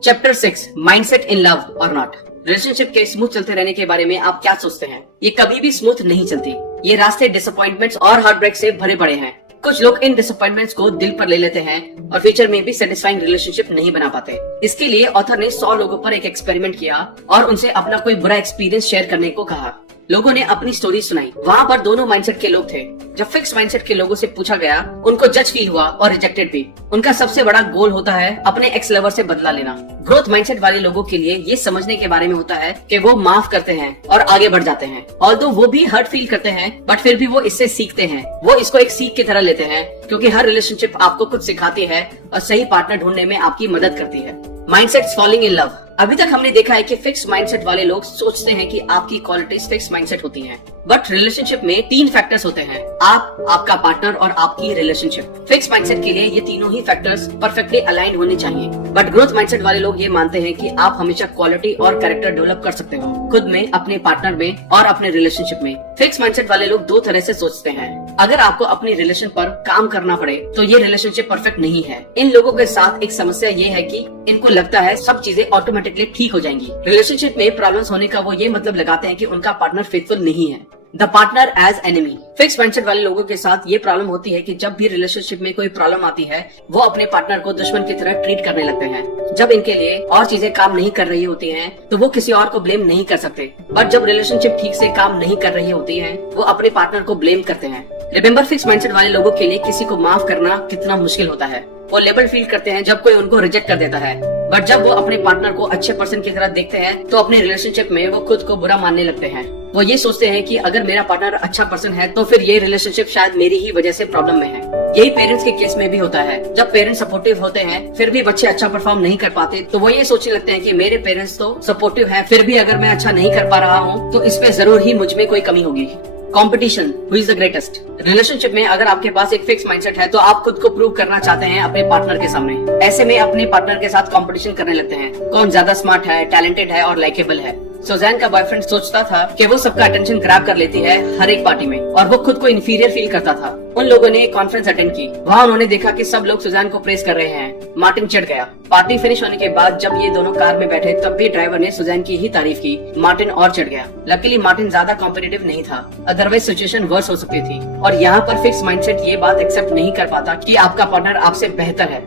चैप्टर 6, माइंडसेट इन लव और नॉट। रिलेशनशिप के स्मूथ चलते रहने के बारे में आप क्या सोचते हैं? ये कभी भी स्मूथ नहीं चलती। ये रास्ते डिसअपॉइंटमेंट्स और हार्ट ब्रेक से भरे पड़े हैं। कुछ लोग इन डिसअपॉइंटमेंट्स को दिल पर ले लेते हैं और फ्यूचर में भी सेटिस्फाइंग रिलेशनशिप नहीं बना पाते। इसके लिए ऑथर ने 100 लोगों पर एक एक्सपेरिमेंट किया और उनसे अपना कोई बुरा एक्सपीरियंस शेयर करने को कहा। लोगों ने अपनी स्टोरी सुनाई। वहाँ पर दोनों माइंडसेट के लोग थे। जब फिक्स माइंडसेट के लोगों से पूछा गया, उनको जज फील हुआ और रिजेक्टेड भी। उनका सबसे बड़ा गोल होता है अपने एक्स लवर से बदला लेना। ग्रोथ माइंडसेट वाले लोगों के लिए ये समझने के बारे में होता है कि वो माफ करते हैं और आगे बढ़ जाते हैं। ऑल्दो वो भी हर्ट फील करते हैं, बट फिर भी वो इससे सीखते हैं। वो इसको एक सीख की तरह लेते हैं, क्योंकि हर रिलेशनशिप आपको कुछ सिखाती है और सही पार्टनर ढूंढने में आपकी मदद करती है। Mindset falling in love. अभी तक हमने देखा है कि फिक्स माइंडसेट वाले लोग सोचते हैं कि आपकी क्वालिटीज फिक्स माइंडसेट होती हैं, बट रिलेशनशिप में 3 फैक्टर्स होते हैं, आप, आपका पार्टनर और आपकी रिलेशनशिप। फिक्स माइंडसेट के लिए ये तीनों ही फैक्टर्स परफेक्टली अलाइन होने चाहिए। बट ग्रोथ माइंडसेट वाले लोग ये मानते हैं कि आप हमेशा क्वालिटी और कैरेक्टर डेवलप कर सकते हो, खुद में, अपने पार्टनर में और अपने रिलेशनशिप में। फिक्स माइंडसेट वाले लोग 2 तरह से सोचते हैं। अगर आपको अपनी रिलेशन पर काम करना पड़े तो ये रिलेशनशिप परफेक्ट नहीं है। इन लोगों के साथ एक समस्या ये है कि इनको लगता है सब चीजें ऑटोमेटिकली ठीक हो जाएंगी। रिलेशनशिप में प्रॉब्लम्स होने का वो ये मतलब लगाते हैं कि उनका पार्टनर फेथफुल नहीं है। The partner as enemy. Fix mindset वाले लोगों के साथ ये प्रॉब्लम होती है कि जब भी रिलेशनशिप में कोई प्रॉब्लम आती है, वो अपने पार्टनर को दुश्मन की तरह ट्रीट करने लगते हैं। जब इनके लिए और चीजें काम नहीं कर रही होती हैं, तो वो किसी और को ब्लेम नहीं कर सकते। बट जब रिलेशनशिप ठीक से काम नहीं कर रही होती है, वो अपने पार्टनर को ब्लेम करते हैं। रिमेम्बर, फिक्स माइंडसेट वाले लोगों के लिए किसी को माफ करना कितना मुश्किल होता है। वो लेबल फील करते हैं जब कोई उनको रिजेक्ट कर देता है, बट जब वो अपने पार्टनर को अच्छे पर्सन की तरह देखते हैं, तो अपने रिलेशनशिप में वो खुद को बुरा मानने लगते हैं। वो ये सोचते हैं कि अगर मेरा पार्टनर अच्छा पर्सन है, तो फिर ये रिलेशनशिप शायद मेरी ही वजह से प्रॉब्लम में है। यही पेरेंट्स के केस में भी होता है। जब पेरेंट्स सपोर्टिव होते हैं, फिर भी बच्चे अच्छा परफॉर्म नहीं कर पाते, तो वो ये सोचने लगते हैं कि मेरे पेरेंट्स तो सपोर्टिव हैं, फिर भी अगर मैं अच्छा नहीं कर पा रहा हूँ, तो इसमें जरूर ही मुझ में कोई कमी होगी। Competition, who is the greatest. Relationship में अगर आपके पास एक फिक्स माइंडसेट है तो आप खुद को प्रूव करना चाहते हैं अपने पार्टनर के सामने। ऐसे में अपने पार्टनर के साथ कंपटीशन करने लगते हैं, कौन ज्यादा स्मार्ट है, टैलेंटेड है और लाइकेबल है। सुजैन का बॉयफ्रेंड सोचता था कि वो सबका अटेंशन ग्रैब कर लेती है हर एक पार्टी में, और वो खुद को इन्फीरियर फील करता था। उन लोगों ने एक कॉन्फ्रेंस अटेंड की। वहाँ उन्होंने देखा कि सब लोग सुजैन को प्रेस कर रहे हैं। मार्टिन चिढ़ गया। पार्टी फिनिश होने के बाद जब ये दोनों कार में बैठे तब भी ड्राइवर ने सुजैन की ही तारीफ की। मार्टिन और चिढ़ गया। लकीली मार्टिन ज्यादा कॉम्पिटिटिव नहीं था, अदरवाइज सिचुएशन वर्स हो सकती थी। और यहाँ पर फिक्स माइंडसेट ये बात एक्सेप्ट नहीं कर पाता कि आपका पार्टनर आपसे बेहतर है।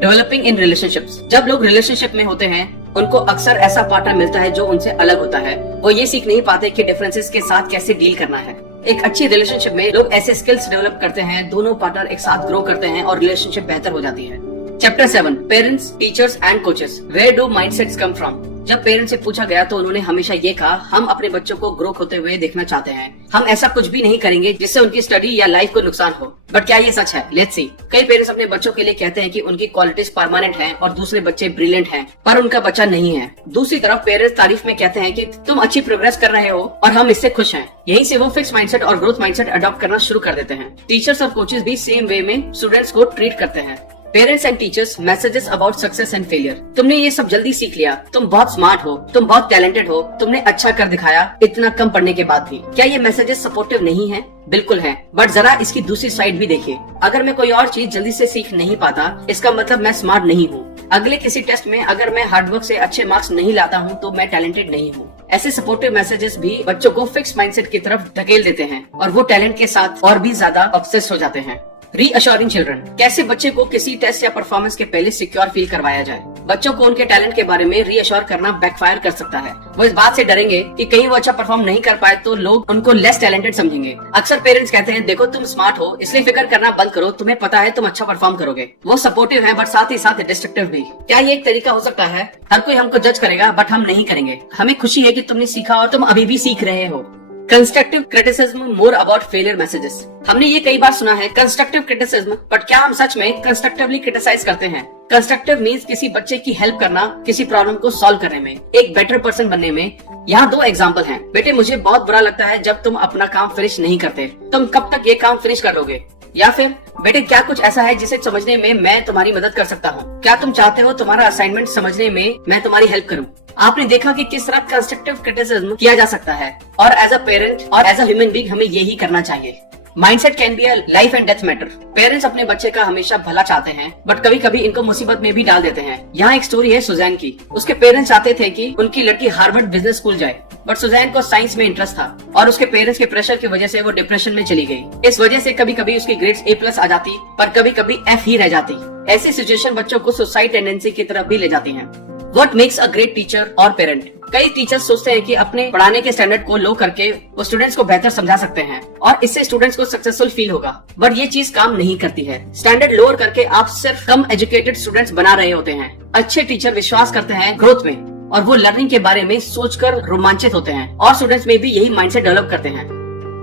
डेवलपिंग इन रिलेशनशिप्स, जब लोग रिलेशनशिप में होते हैं उनको अक्सर ऐसा पार्टनर मिलता है जो उनसे अलग होता है। वो ये सीख नहीं पाते कि डिफरेंसेस के साथ कैसे डील करना है। एक अच्छी रिलेशनशिप में लोग ऐसे स्किल्स डेवलप करते हैं, दोनों पार्टनर एक साथ ग्रो करते हैं और रिलेशनशिप बेहतर हो जाती है। Chapter 7, parents, teachers and coaches, where do mindsets come from. जब पेरेंट्स से पूछा गया तो उन्होंने हमेशा ये कहा, हम अपने बच्चों को ग्रो होते हुए देखना चाहते हैं। हम ऐसा कुछ भी नहीं करेंगे जिससे उनकी स्टडी या लाइफ को नुकसान हो। बट क्या ये सच है? Let's see. कई पेरेंट्स अपने बच्चों के लिए कहते हैं कि उनकी क्वालिटीज परमानेंट हैं और दूसरे बच्चे ब्रिलियंट हैं, पर उनका बच्चा नहीं है। दूसरी तरफ पेरेंट्स तारीफ में कहते हैं कि तुम अच्छी प्रोग्रेस कर रहे हो और हम इससे खुश हैं। यहीं से वो फिक्स माइंडसेट और ग्रोथ माइंडसेट अडॉप्ट करना शुरू कर देते हैं। टीचर्स और कोचेस भी सेम वे में स्टूडेंट्स को ट्रीट करते हैं। Parents and teachers, messages about success and failure. तुमने ये सब जल्दी सीख लिया, तुम बहुत स्मार्ट हो, तुम बहुत टैलेंटेड हो, तुमने अच्छा कर दिखाया इतना कम पढ़ने के बाद भी। क्या ये मैसेजेस सपोर्टिव नहीं है? बिल्कुल है, बट जरा इसकी दूसरी साइड भी देखिए। अगर मैं कोई और चीज जल्दी से सीख नहीं पाता, इसका मतलब मैं स्मार्ट नहीं हूँ। अगले किसी टेस्ट में अगर मैं हार्डवर्क से अच्छे मार्क्स नहीं लाता हूँ तो मैं टैलेंटेड नहीं हूँ। ऐसे सपोर्टिव मैसेजेस भी बच्चों को फिक्स माइंडसेट की तरफ धकेल देते हैं और वो टैलेंट के साथ और भी ज्यादा ऑब्सेस हो जाते हैं। रीअश्योरिंग चिल्ड्रन, कैसे बच्चे को किसी टेस्ट या परफॉर्मेंस के पहले सिक्योर फील करवाया जाए। बच्चों को उनके टैलेंट के बारे में रीअश्योर करना बैकफायर कर सकता है। वो इस बात से डरेंगे कि कहीं वो अच्छा परफॉर्म नहीं कर पाए तो लोग उनको लेस टैलेंटेड समझेंगे। अक्सर पेरेंट्स कहते हैं, देखो तुम स्मार्ट हो इसलिए फिक्र करना बंद करो, तुम्हें पता है तुम अच्छा परफॉर्म करोगे। वो सपोर्टिव है बट साथ ही साथ डिस्ट्रक्टिव भी। क्या ये एक तरीका हो सकता है? हर कोई हमको जज करेगा बट हम नहीं करेंगे। हमें खुशी है कि तुमने सीखा और तुम अभी भी सीख रहे हो। Constructive criticism more about failure messages. हमने ये कई बार सुना है कंस्ट्रक्टिव क्रिटिसिज्म, बट क्या हम सच में कंस्ट्रक्टिवली क्रिटिसाइज करते हैं? कंस्ट्रक्टिव मीन्स किसी बच्चे की हेल्प करना, किसी प्रॉब्लम को सॉल्व करने में, एक बेटर पर्सन बनने में। यहाँ 2 एग्जाम्पल हैं। बेटे मुझे बहुत बुरा लगता है जब तुम अपना काम फिनिश नहीं करते, तुम कब तक ये काम फिनिश कर लोगे? या फिर बेटे क्या कुछ ऐसा है जिसे समझने में मैं तुम्हारी मदद कर सकता हूँ? क्या तुम चाहते हो तुम्हारा असाइनमेंट समझने में मैं तुम्हारी हेल्प करूँ? आपने देखा कि किस तरह कंस्ट्रक्टिव क्रिटिसिज्म किया जा सकता है, और एज अ पेरेंट और एज अ ह्यूमन बीइंग हमें यही करना चाहिए। Mindset can be a life and death matter. Parents अपने बच्चे का हमेशा भला चाहते हैं बट कभी कभी इनको मुसीबत में भी डाल देते हैं। यहाँ एक स्टोरी है सुजैन की। उसके पेरेंट्स चाहते थे कि उनकी लड़की हार्वर्ड बिजनेस स्कूल जाए, बट सुजैन को साइंस में इंटरेस्ट था और उसके पेरेंट्स के प्रेशर की वजह से वो डिप्रेशन में चली गई। इस वजह से कभी कभी उसकी ग्रेड्स A+ आ जाती पर कभी कभी F ही रह जाती। ऐसी सिचुएशन बच्चों को सुसाइड टेंडेंसी की तरफ भी ले जाती है। What makes a great teacher or parent? कई टीचर्स सोचते हैं कि अपने पढ़ाने के स्टैंडर्ड को लो करके वो स्टूडेंट्स को बेहतर समझा सकते हैं और इससे स्टूडेंट्स को सक्सेसफुल फील होगा, बट ये चीज काम नहीं करती है। स्टैंडर्ड लोअर करके आप सिर्फ कम एजुकेटेड स्टूडेंट्स बना रहे होते हैं। अच्छे टीचर विश्वास करते हैं ग्रोथ में और वो लर्निंग के बारे में सोचकर रोमांचित होते हैं और स्टूडेंट्स में भी यही माइंडसेट डेवलप करते हैं।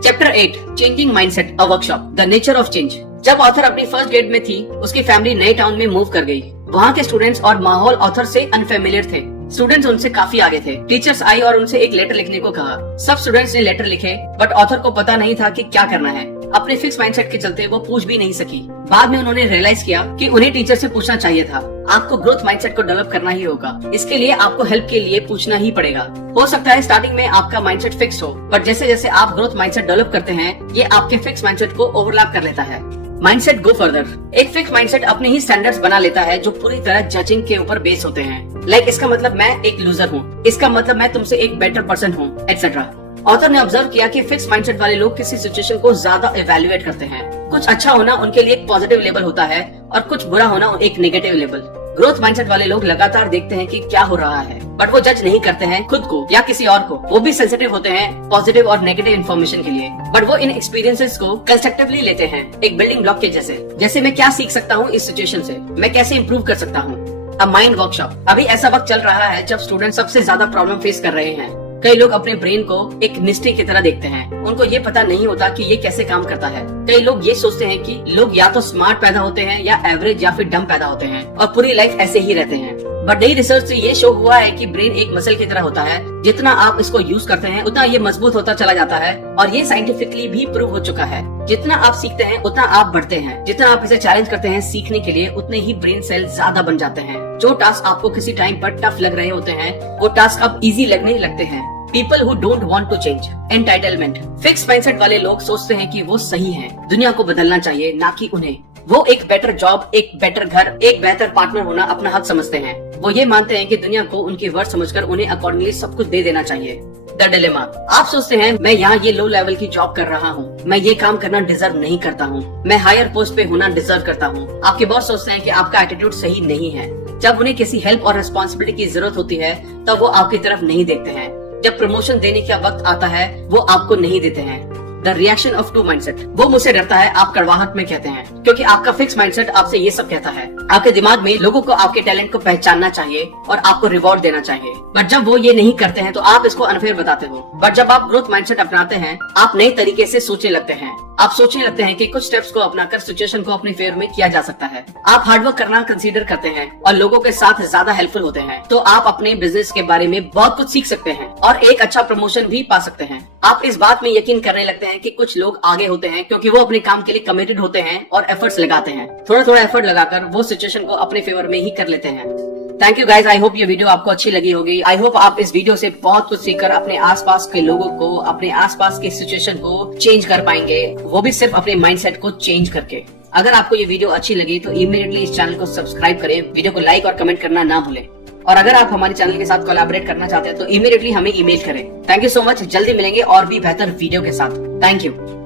Chapter 8, changing mindset, a workshop, the nature of change. जब ऑथर अपनी फर्स्ट ग्रेड में थी उसकी फैमिली नए टाउन में मूव कर गई। वहाँ के स्टूडेंट्स और माहौल ऑथर से अनफेमिलियर थे। स्टूडेंट्स उनसे काफी आगे थे। टीचर्स आई और उनसे एक लेटर लिखने को कहा। सब स्टूडेंट्स ने लेटर लिखे बट ऑथर को पता नहीं था कि क्या करना है। अपने फिक्स माइंडसेट के चलते वो पूछ भी नहीं सकी। बाद में उन्होंने रियलाइज किया कि उन्हें टीचर से पूछना चाहिए था। आपको ग्रोथ माइंडसेट को डेवलप करना ही होगा, इसके लिए आपको हेल्प के लिए पूछना ही पड़ेगा। हो सकता है स्टार्टिंग में आपका माइंडसेट फिक्स हो, पर जैसे जैसे आप ग्रोथ माइंडसेट डेवलप करते हैं ये आपके फिक्स माइंडसेट को ओवरलैप कर लेता है। Mindset go further. एक फिक्स माइंडसेट अपने ही स्टैंडर्ड्स बना लेता है जो पूरी तरह जजिंग के ऊपर बेस होते हैं। लाइक इसका मतलब मैं एक लूजर हूँ, इसका मतलब मैं तुमसे एक बेटर पर्सन हूँ, एटसेट्रा। ऑथर ने ऑब्जर्व किया कि फिक्स माइंडसेट वाले लोग किसी सिचुएशन को ज्यादा इवैल्यूएट करते हैं। कुछ अच्छा होना उनके लिए एक पॉजिटिव लेवल होता है और कुछ बुरा होना एक नेगेटिव लेवल। ग्रोथ माइंडसेट वाले लोग लगातार देखते हैं कि क्या हो रहा है बट वो जज नहीं करते हैं खुद को या किसी और को। वो भी सेंसिटिव होते हैं पॉजिटिव और नेगेटिव इन्फॉर्मेशन के लिए, बट वो इन एक्सपीरियंसेस को कंस्ट्रक्टिवली लेते हैं, एक बिल्डिंग ब्लॉक के जैसे मैं क्या सीख सकता हूँ इस सिचुएशन से, मैं कैसे इम्प्रूव कर सकता हूँ। A mind workshop. अभी ऐसा वक्त चल रहा है जब स्टूडेंट सबसे ज्यादा प्रॉब्लम फेस कर रहे हैं। कई लोग अपने ब्रेन को एक मिस्ट्री की तरह देखते हैं। उनको ये पता नहीं होता कि ये कैसे काम करता है। कई लोग ये सोचते हैं कि लोग या तो स्मार्ट पैदा होते हैं या एवरेज या फिर डम पैदा होते हैं और पूरी लाइफ ऐसे ही रहते हैं। बट नई रिसर्च से ये शो हुआ है कि ब्रेन एक मसल की तरह होता है, जितना आप इसको यूज करते हैं उतना ये मजबूत होता चला जाता है। और ये साइंटिफिकली भी प्रूव हो चुका है। जितना आप सीखते हैं उतना आप बढ़ते हैं, जितना आप इसे चैलेंज करते हैं सीखने के लिए उतने ही ब्रेन सेल ज्यादा बन जाते हैं। जो टास्क आपको किसी टाइम पर टफ लग रहे होते हैं वो टास्क अब इजी लगने लगते हैं। People who don't want to change. Entitlement. Fix mindset वाले लोग सोचते हैं कि वो सही हैं, दुनिया को बदलना चाहिए ना कि उन्हें। वो एक बेटर जॉब, एक बेटर घर, एक बेहतर पार्टनर होना अपना हक समझते हैं। वो ये मानते हैं कि दुनिया को उनकी वर्ड समझकर उन्हें अकॉर्डिंगली सब कुछ दे देना चाहिए। The dilemma. आप सोचते हैं मैं यहाँ ये लो लेवल की जॉब कर रहा हूँ, मैं ये काम करना डिजर्व नहीं करता हूँ, मैं हायर पोस्ट पे होना डिजर्व करता हूँ। आपके बॉस सोचते हैं कि आपका एटीट्यूड सही नहीं है। जब उन्हें किसी हेल्प और रिस्पॉन्सिबिलिटी की जरूरत होती है तब वो आपकी तरफ नहीं देखते हैं। जब प्रमोशन देने का वक्त आता है वो आपको नहीं देते हैं। The reaction of two mindset. वो मुझसे डरता है, आप कड़वाहट में कहते हैं, क्योंकि आपका फिक्स माइंडसेट आपसे ये सब कहता है। आपके दिमाग में लोगों को आपके टैलेंट को पहचानना चाहिए और आपको रिवॉर्ड देना चाहिए। बट जब वो ये नहीं करते हैं तो आप इसको अनफेयर बताते हो। बट जब आप ग्रोथ माइंडसेट अपनाते हैं आप नए तरीके से सोचने लगते हैं। आप सोचने लगते हैं कि कुछ स्टेप्स को अपनाकर सिचुएशन को अपने फेवर में किया जा सकता है। आप हार्डवर्क करना कंसीडर करते हैं और लोगों के साथ ज्यादा हेल्पफुल होते हैं। तो आप अपने बिजनेस के बारे में बहुत कुछ सीख सकते हैं और एक अच्छा प्रमोशन भी पा सकते हैं। आप इस बात में यकीन करने लगते हैं कि कुछ लोग आगे होते हैं क्योंकि वो अपने काम के लिए कमिटेड होते हैं और एफर्ट्स लगाते हैं। थोड़ा थोड़ा एफर्ट लगाकर वो सिचुएशन को अपने फेवर में ही कर लेते हैं। Thank you guys, I hope ये वीडियो आपको अच्छी लगी होगी। आई होप आप इस वीडियो से बहुत कुछ सीखकर अपने आसपास के लोगों को, अपने आसपास की सिचुएशन को चेंज कर पाएंगे, वो भी सिर्फ अपने माइंडसेट को चेंज करके। अगर आपको ये वीडियो अच्छी लगी तो इमीडिएटली इस चैनल को सब्सक्राइब करें, वीडियो को लाइक और कमेंट करना ना भूलें। और अगर आप हमारे चैनल के साथ कोलैबोरेट करना चाहते हैं तो इमीडिएटली हमें ईमेल करें। थैंक यू सो मच, जल्दी मिलेंगे और भी बेहतर वीडियो के साथ। Thank you.